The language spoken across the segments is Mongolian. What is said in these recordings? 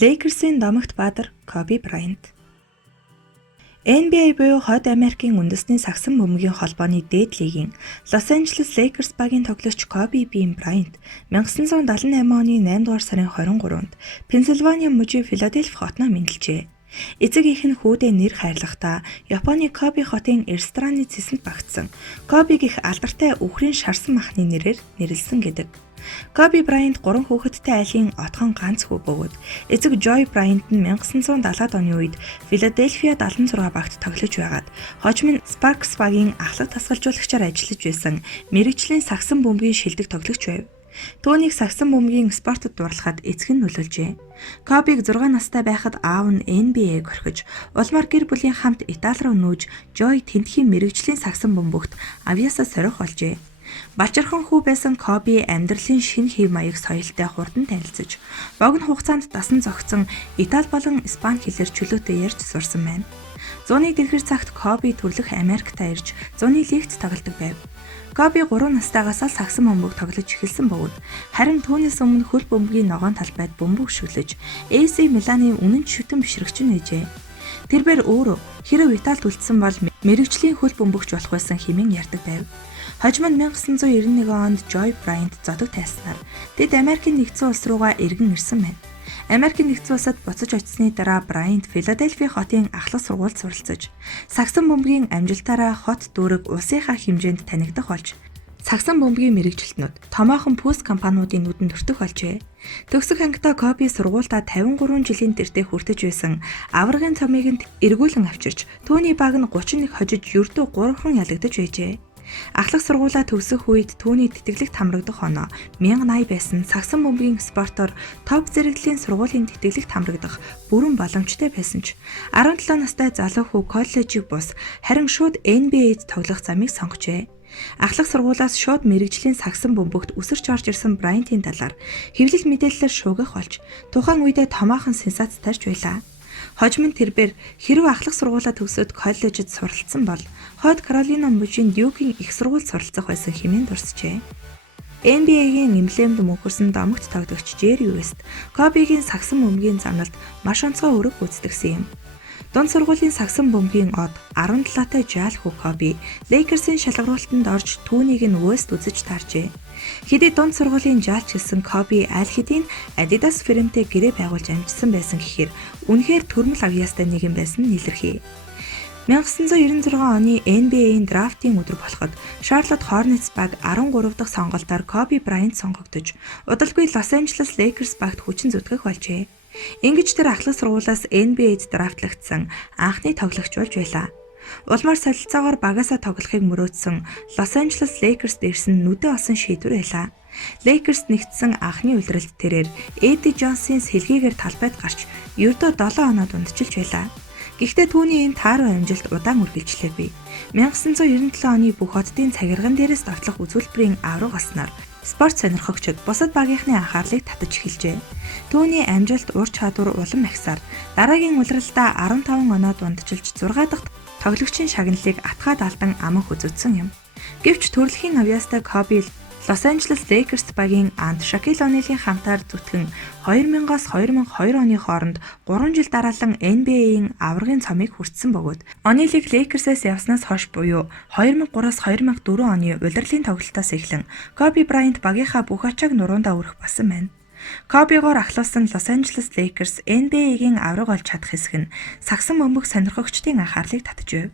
Lakers-ийн домогт баатар Коби Брайант. NBA буюу Хойд Америкийн үндэсний сагсан бөмбөгийн холбооны дээд лигийн Лос Анжелес Lakers багийн тоглогч Коби Брайант 1978 оны 8 дугаар сарын 23-нд Пенсильвани мужийн Филадельфи хотноо мэндэлжээ. Эцэг эх нь хүүдээ нэр хайрлахдаа Японы Коби хотын рестораны цэсэнд багтсан Коби гэх алдартай үхрийн шарсан махны нэрээр нэрлсэн гэдэг. Коби Брайант 3 хүүхэдтэй айлын отгон ганц хүү бөгөөд эцэг Жой Брайант нь 1970-ад оны үед Филадельфиа 76 багт тоглож байгаад хожим нь Спаркс багийн ахлах тасгалжуулагчаар ажиллаж байсан мэрэгжлийн сагсан бөмбөгийн шилдэг тоглогч байв. Түүнийг сагсан бөмбөгийн спортод дурлахад эцэг нь нөлөөлжээ. Кобиг 6 настай байхад аав нь NBA-г орхиж, улмаар гэр бүлийн хамт Итали руу нүүж, Жой тентхийн мэрэгжлийн сагсан бөмбөгт авьяасаа сорих болжээ. Балчирхан хүү байсан Коби амьдралын шинэ хэв маяг соёлтой хурдан танилцж, богино хугацаанд дасан зохицсон Итали болон Испани хэлээр чөлөөтэй ярьж сурсан байна. Зууны дэлгэр цагт Коби төрлөх Америкт ирж, зууны лигт тоглодог байв. Коби 3 настайгаас л сагсан бөмбөг тоглож эхэлсэн бөгөөд харин түүнээс өмнө хөл бөмбөгийн ногоон талбайд бөмбөг шүглэж AC Миланы үнэн шүтэн бишрэгч нь ээжээ. Тэрбээр өөрөө хэрэв Италид үлдсэн бол мэрэгжлийн хөл бөмбөгч болох байсан хэмээн ярьдаг байв. Хожим нь 1991 онд Жой Брайант зодог тайснаар тэд Америкийн нэгдсэн улс руугаа эргэн ирсэн байна. Америкийн нэгдсэн улсад буцаж очсны дараа Брайант Филадельфи хотын ахлах сургуульд суралцаж, сагсан бөмбөгийн амжилтаараа хот дүүрэг улсынхаа хэмжээнд танигдах болж, сагсан бөмбөгийн мэрэгжилтнүүд томоохон пүүс компаниудын нүдэнд өртөх болжээ. Төгсөх ангидаа Коби сургуультаа 53 жилийн тэртээ хүртэж байсан аваргын цомыг нь эргүүлэн авчирч, түүний баг нь 31 хожиж ердөө 3хан ялагдаж байжээ. Ахлах сургуулаа төгсөх үед түүний тэтгэлэгт хамрагдах оноо 1080 байсан сагсан бөмбөгийн спортоор топ зэрэглэлийн сургуулийн тэтгэлэгт хамрагдах бүрэн боломжтой байсан ч 17 настай залуу хүү коллежийг бус харин шууд NBA-д тоглох замыг сонгожээ. Ахлах сургуулаас шууд мэрэгжлийн сагсан бөмбөгт үсэрч орж ирсэн Брайантын талаар хэвлэл мэдээлэлээр шуугих болж тухайн үедээ томоохон сенсац тарж байлаа. Хожим нь тэрбээр хэрв ахлах сургуулаа төгсөөд коллежид суралцсан бол Хойд Каролина мужийн Дьюкийн их сургуульд суралцах байсан хэмээн дурсжээ. NBA-гийн эмблемд мөнхөрсөн домогт тоглогч Jerry West Кобигийн сагсан бөмбөгийн замналд маш онцгой үүрэг гүйцэтгэсэн юм. Дунд сургуулийн сагсан бөмбөгийн од 17-тай жаал хүү Коби Lakers-ийн шалгаруулалтанд орж түүнийг нь West үзэж тааржээ. Хэдий дунд сургуулийн жаалч гэсэн Коби аль хэдийн Adidas фирмтэй гэрээ байгуулж амжсан байсан гэхээр үнэхээр төрмөл авьяастай нэгэн байсан нь илэрхий. 1996 оны NBA-ийн драфтын өдөр болоход Charlotte Hornets баг 13 дахь сонголтоор Коби Брайант сонгогдож, удалгүй Los Angeles Lakers багт хүчин зүтгэх болжээ. Ингэж тэр ахлах сургуулаас NBA-д драфтлагдсан анхны тоглогч болж байлаа. Улмаар солилцоогоор багасаа тоглохыг мөрөөдсөн Los Angeles Lakers дээрсэн нүдэ олсон шийдвэр байлаа. Lakers нэгдсэн анхны улиралд тэрээр Eddie Johnson сэлгийгээр талбайд гарч ердөө 7 оноо дундчилж байлаа. Гэхдээ түүний энэ тааруу амжилт удаан үргэлжлээгүй. 1997 оны бүх хотын цагирган дээрээс давтлах үзүүлбэрийн авраг олсноор спорт сонирхогчид бусад багийнхны анхаарлыг татаж эхэлжээ. Түүний амжилт ур чадвар улам ихсаар дараагийн улиралдаа 15 оноо дундчилж 6 дахь тоглогчийн шагналыг атгаад алдан аман хөзөдсөн юм. Гэвч төрөлхийн авьяастай Коби Los Angeles Lakers багийн анд Shaquille O'Neal-ийн хамтаар зүтгэн 2000-аас 2002 оны хооронд 3 жил дараалан NBA-ийн аваргын цомыг хүртсэн бөгөөд O'Neal-ийг Lakers-аас явснаас хойш буюу 2003-аас 2004 оны улирлын тоглолтоос эхлэн Коби Брайант багийнхаа бүх ачааг нуруундаа өргөх болсон байна. Кобигоор ахлуулсан Los Angeles Lakers NBA-ийн авраг олж чадах хэсэг нь сагсан бөмбөг сонирхогчдын анхаарлыг татж байв.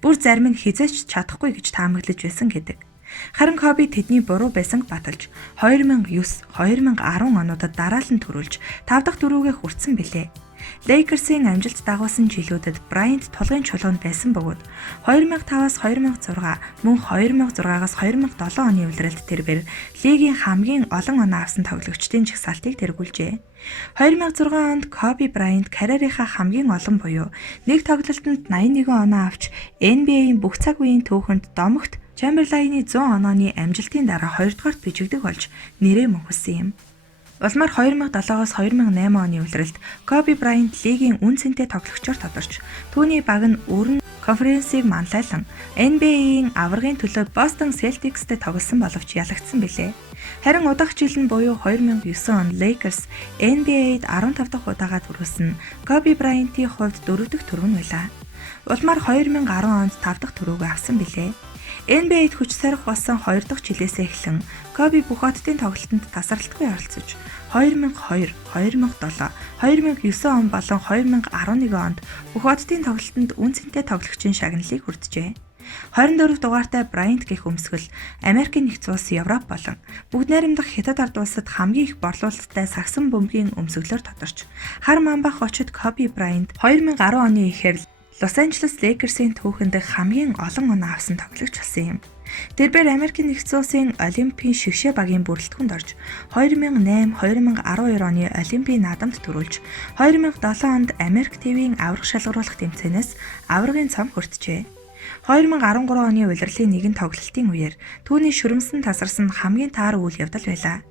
Бүр зарим нь хизээч чадахгүй гэж таамаглаж байсан гэдэг. Харин Коби тэдний буруу байсанг баталж 2009-2010 онуудад дараалан төрүүлж 5 дахь дөрөвгөө хүртсэн билээ. Lakers-ийн амжилт дагуулсан жилүүдэд Брайант тулгын чулуунд байсан бөгөөд 2005-аас 2006 мөн 2006-аас 2007 оны улиралд тэрбээр лигийн хамгийн олон оноо авсан тоглогчдын жагсаалтыг тэргүүлжээ. 2006 онд Коби Брайант карьерийнхаа хамгийн олон буюу нэг тоглолтод 81 оноо авч NBA-ийн бүх цаг үеийн түүхэнд домогт Chamberlain-ы 100 онооны амжилтын дараа 2 дугаарт бичигдэх болж нэрээ мөнхөссөн юм. Улмаар 2007-оос 2008 оны улиралд Коби Брайант лигийн үн цэнтэй тоглогчоор тодорч, түүний баг нь өрн конференсийг манлайлан NBA-ийн аваргын төлөө Boston Celtics-тэй тоглосон боловч ялагдсан билээ. Харин удах жил нь буюу 2009 он Lakers NBA-д 15 дахь удаага түрүүлсэн Kobe Bryant-ийн хувьд 4 дахь түрүү нь байлаа. Улмаар 2010 онд 5 дахь түрүүгээ авсан билээ. NBA-д хүч сорих болсон 2 дахь жилээсээ эхлэн Kobe бүх хотын тоглолтод тасралтгүй оролцож 2002, 2007, 2009 он болон 2011 онд бүх хотын тоглолтод үнцэнтэй тоглогчийн шагналыг хүртжээ. 24 дугаартай Bryant гэх өмсгөл Америкийн нэгдсэн улс, Европ болон бүгд найрамдах Хятад ард улсад хамгийн их борлуулалттай сагсан бөмбөгийн өмсгөлөөр тодорч хар мамбах очид Kobe Bryant 2010 оны ихэр Лос Анжелес Лейкерсийн түүхэнд хамгийн олон оноо авсан тоглогч болсон юм. Тэрээр Америкийн нэгдсэн улсын Олимпийн шигшээ багийн бүрэлдэхүүнд орж 2008-2012 оны Олимпийн наадамд төрүүлж 2007 онд Америк ТV-ийн аврах шалгаруулах тэмцээнээс аврагын цом хүртжээ. 2013 оны улирлын нэгэн тоглолтын үеэр түүний шүрмсэн тасарсан хамгийн таар үйл явдал байлаа.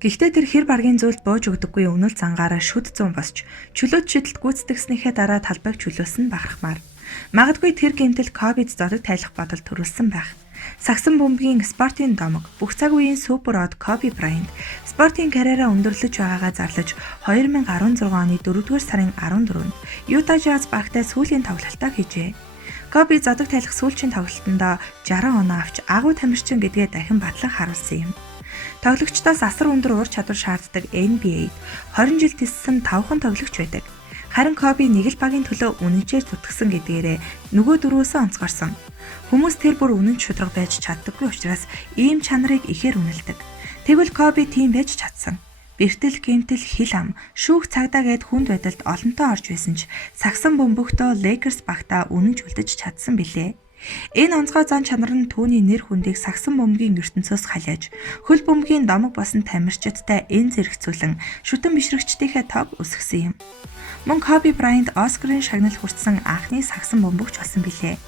Гэхдээ тэр хэр баргийн зүйлд бууж өгдөггүй өнөөл зангаараа шүд зүүн босч чөлөөт шидэлт гүйцэтгэснийхээ дараа талбайг чөлөөсөн бахархмаар. Магадгүй тэр гэмтэл Kobe-д зодод тайлах бодол төрүүлсэн байх. Сагсан бөмбөгийн спортын домог бүх цаг үеийн супер од Kobe Bryant спортын карьераа өндөрлөж байгаагаа зарлаж 2016 оны 4-р сарын 14-нд Utah Jazz багтай сүүлийн тоглолтоо хийжээ. Kobe зодог тайлах сүүлчийн тоглолтонд 60 оноо авч агуу тамирчин гэдгээ дахин батлан харуулсан юм. Тоглогчдоос асар өндөр ур чадвар шаарддаг NBA-д 20 жил тиссэн 5хан тоглогч байдаг. Харин Kobe нэг л багийн төлөө үнэнчээр зүтгэсэн гэдгээрээ нөгөө дөрвөөсөө онцгорсон. Хүмүүс тэр бүр үнэн шударга байж чаддаггүй учраас ийм чанарыг ихээр үнэлдэг. Тэгвэл Kobe тийм байж чадсан. Бэртэл гэмтэл хил ам шүүх цагдаа гээд хүнд байдалд олонтоо орж байсан ч сагсан бөмбөгтөө Lakers багтаа үнэнч үлдэж чадсан билээ. Энэ онцгой зан чанар нь түүний нэр хүндийг сагсан бөмбөгийн ертөнцөөс халиаж хөл бөмбөгийн домог босон тамирчидтай эн зэрэгцүүлэн шүтэн бишрэгчдийнхээ тог өсгсөн юм. Мөн Kobe Bryant Оскарын шагнал хүртсэн анхны сагсан бөмбөгч болсон билээ.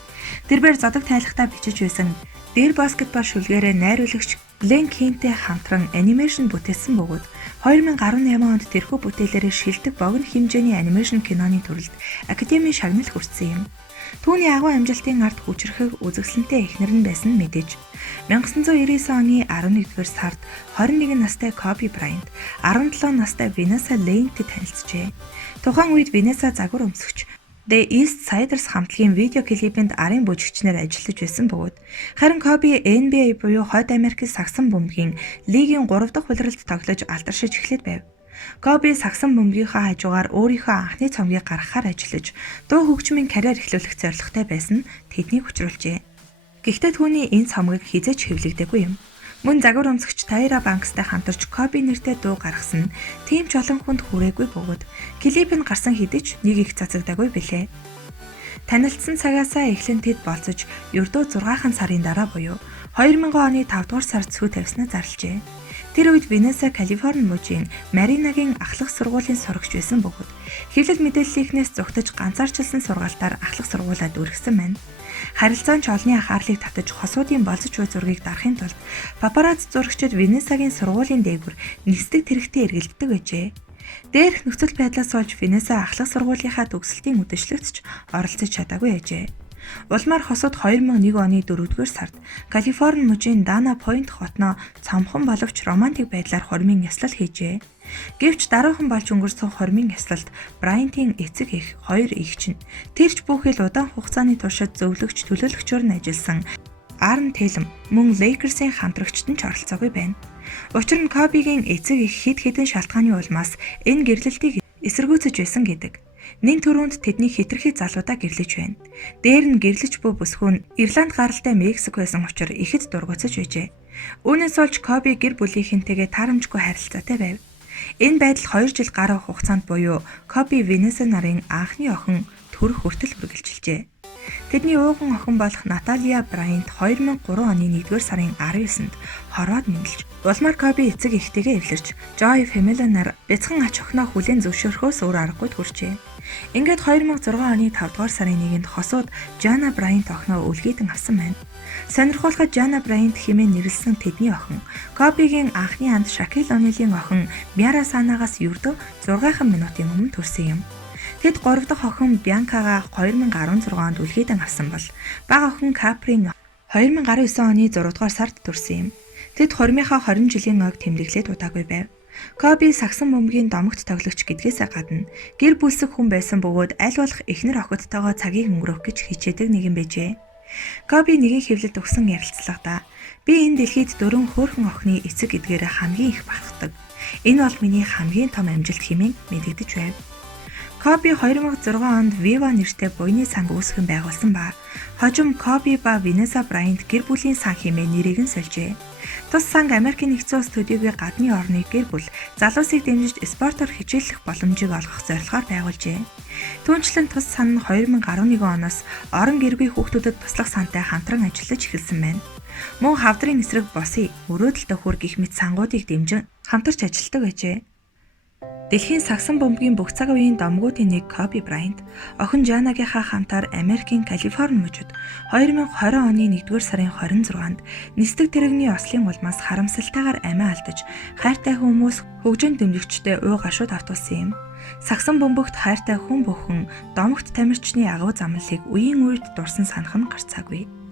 Тэрээр зодог тайлхтаа бичиж байсан дээр баскетбол шүлгээрээ найруулагч Glenn Keane-тэй хамтран анимашн бүтээсэн бөгөөд 2018 онд тэрхүү бүтээлээрээ шилдэг богино хэмжээний анимашн киноны төрөлд Академийн шагнал хүртсэн юм. Түүний агуу амжилтын ард хүчрхэг үзэсгэлэнтэй эхнэр нь байсан нь мэдээж. 1999 оны 11-р сард 21 настай Kobe Bryant 17 настай Vanessa Lane-тэй танилцжээ. Тухайн үед Vanessa загвар өмсөгч The East Siders хамтлагийн видео клипэнд арын бүжигчнээр ажиллаж байсан бөгөөд харин Kobe NBA буюу Хойд Америкийн сагсан бөмбөгийн лигийн 3 дахь улиралд тоглож алдаршиж эхлээд байв. Kobe сагсан бөмбөгийнхаа хажуугаар өөрийнхөө анхны цомгийг гаргахаар ажиллаж дуу хөгжмийн карьер эхлүүлэх зорилготой байсан тэднийг хүчрүүлжээ. Гэхдээ түүний энэ цомгийг хизээч хэвлэгдээгүй юм. Мөн загвар өмсөгч Tyra Banks-тай хамтарч Kobe нэртэй дуу гаргасан тийм ч олон хүнд хүрээгүй бөгөөд клип нь гарсан хэдий ч нэг их цацагдаагүй билээ. Танилцсан цагаасаа эхлэн тэд болцож ердөө 6 сарын дараа буюу 2000 оны 5 дугаар сард сүү тавьснаа зарлжээ. Тэр үед Vanessa Калифорни мужийн Маринагийн ахлах сургуулийн сурагч байсан бөгөөд хэвлэл мэдээллийнхнээс зугтаж ганцаарчилсан сургаалтаар ахлах сургуулаа дүүргэсэн байна. Харилцаан ч олонний анхаарлыг татаж хосуудын болцож буй зургийг дарахын тулд папарацци зурагчид Венесагийн сургуулийн дээгүр нисдэг тэрэгтэй эргэлддэг байжээ. Дээрх нөхцөл байдлаас болж Венеса ахлах сургуулийнхаа төгсөлтийн үдэшлэгт ч оролцож чадаагүй байжээ. Улмаар хосууд 2001 оны 4-р сард Калифорни мужийн Дана Пойнт хотноо цомхон боловч романтик байдлаар хормын яслал хийжээ. Гэвч дараахан болж өнгөрсөн хормын яслалд Брайантын эцэг эх хоёр эгч нь тэрч бүхэл удаан хугацааны туршид зөвлөгч төлөөлөгчөөр нь ажилласан Арн Тэлэм мөн Лейкерсийн хамтрагчид нь ч оролцоогүй байна. Учир нь Кобигийн эцэг эх хэд хэдэн шалтгааны улмаас энэ гэрлэлтийг эсэргүүцэж байсан гэдэг. Нэг төрөнд тэдний хэтэрхий залуудаа гэрлэж байна. Дээр нь гэрлэж буй бүсгүүн Ирланд гаралтай Мексик байсан учраас ихэд дургуцаж байжээ. Үүнээс болж Коби гэр бүлийнхэнтэйгээ таарамжгүй харилцаатай байв. Энэ байдал 2 жил гаруй хугацаанд буюу Коби Венеса нарын анхны охин төрөх хүртэл үргэлжилжээ. Тэдний ууган охин болох Наталия Брайант 2003 оны 1-р сарын 19-нд хорвоод мэндэлж, улмаар Коби эцэг эхтэйгээ эвлэрч, Joy Family нар бяцхан ач охиноо хүлээн зөвшөөрөхөөс өөр аргагүй хүрчээ. Ингээд 2006 оны 5-р сарын 1-нд хосууд Jana Bryant охиноо үлгийдэн авсан байна. Сонирхолтой Jana Bryant хэмээн нэрлсэн тэдний охин, Кобигийн анхны анд Shaquille O'Neal-ийн охин Miara Sanagаас ердөө 6 минутын өмнө төрсөн юм. Тэд 3 дахь охин Bianca-га 2016 онд үлгийдэн авсан бол бага охин Capri-н 2019 оны 6 дугаар сард төрсөн юм. Тэд хормынхаа 20 жилийн ойг тэмдэглээд удаагүй байв. Коби сагсан бөмбөгийн домогт тоглогч гэдгээсээ гадна гэр бүлсэх хүн байсан бөгөөд аль болох эхнэр охидтойгоо цагийг өнгөрөөх гэж хичээдэг нэгэн байжээ. Коби нэгэн хэвлэлд өгсөн ярилцлагадаа "Би энэ дэлхийд 4 хөөрхөн охины эцэг эдгээрээ хамгийн их бахархдаг. Энэ бол миний хамгийн том амжилт" хэмээн мэдэгдэж байв. Коби 2006 онд Viva нэртэй буйны санг үүсгэн байгуулсан ба хожим Коби ба Ванесса Брайант гэр бүлийн сан хэмээн нэрийг нь сольжээ. Тус санг Америкийн нэгдсэн улс төдийгүй гадны орны гэр бүл залуусыг дэмжиж спортоор хичээллэх боломжийг олгох зорилгоор байгуулжээ. Түүнчлэн тус сан нь 2011 оноос орон гэр бүлийн хүүхдүүдэд туслах сантай хамтран ажиллаж эхэлсэн байна. Мөн хавдрын эсрэг босъё, мөрөөдөлтөй хүр гэх мэт сангуудыг дэмжин хамтарч ажилладаг байжээ. Дэлхийн сагсан бөмбөгийн бүх цаг үеийн домгуудын нэг Коби Брайант охин Жанагийнхаа хамтаар Америкийн Калифорни мужид 2020 оны 1-р сарын 26-нд нисдэг тэрэгний ослын улмаас харамсалтайгаар амиа алдаж хайртай хүмүүс хөгжин дэмжигчтэй уу гашууд автуулсан юм. Сагсан бөмбөгт хайртай хүн бүхэн домогт тамирчны агуу замналыг үеийн үед дурсан санах нь гарцаагүй.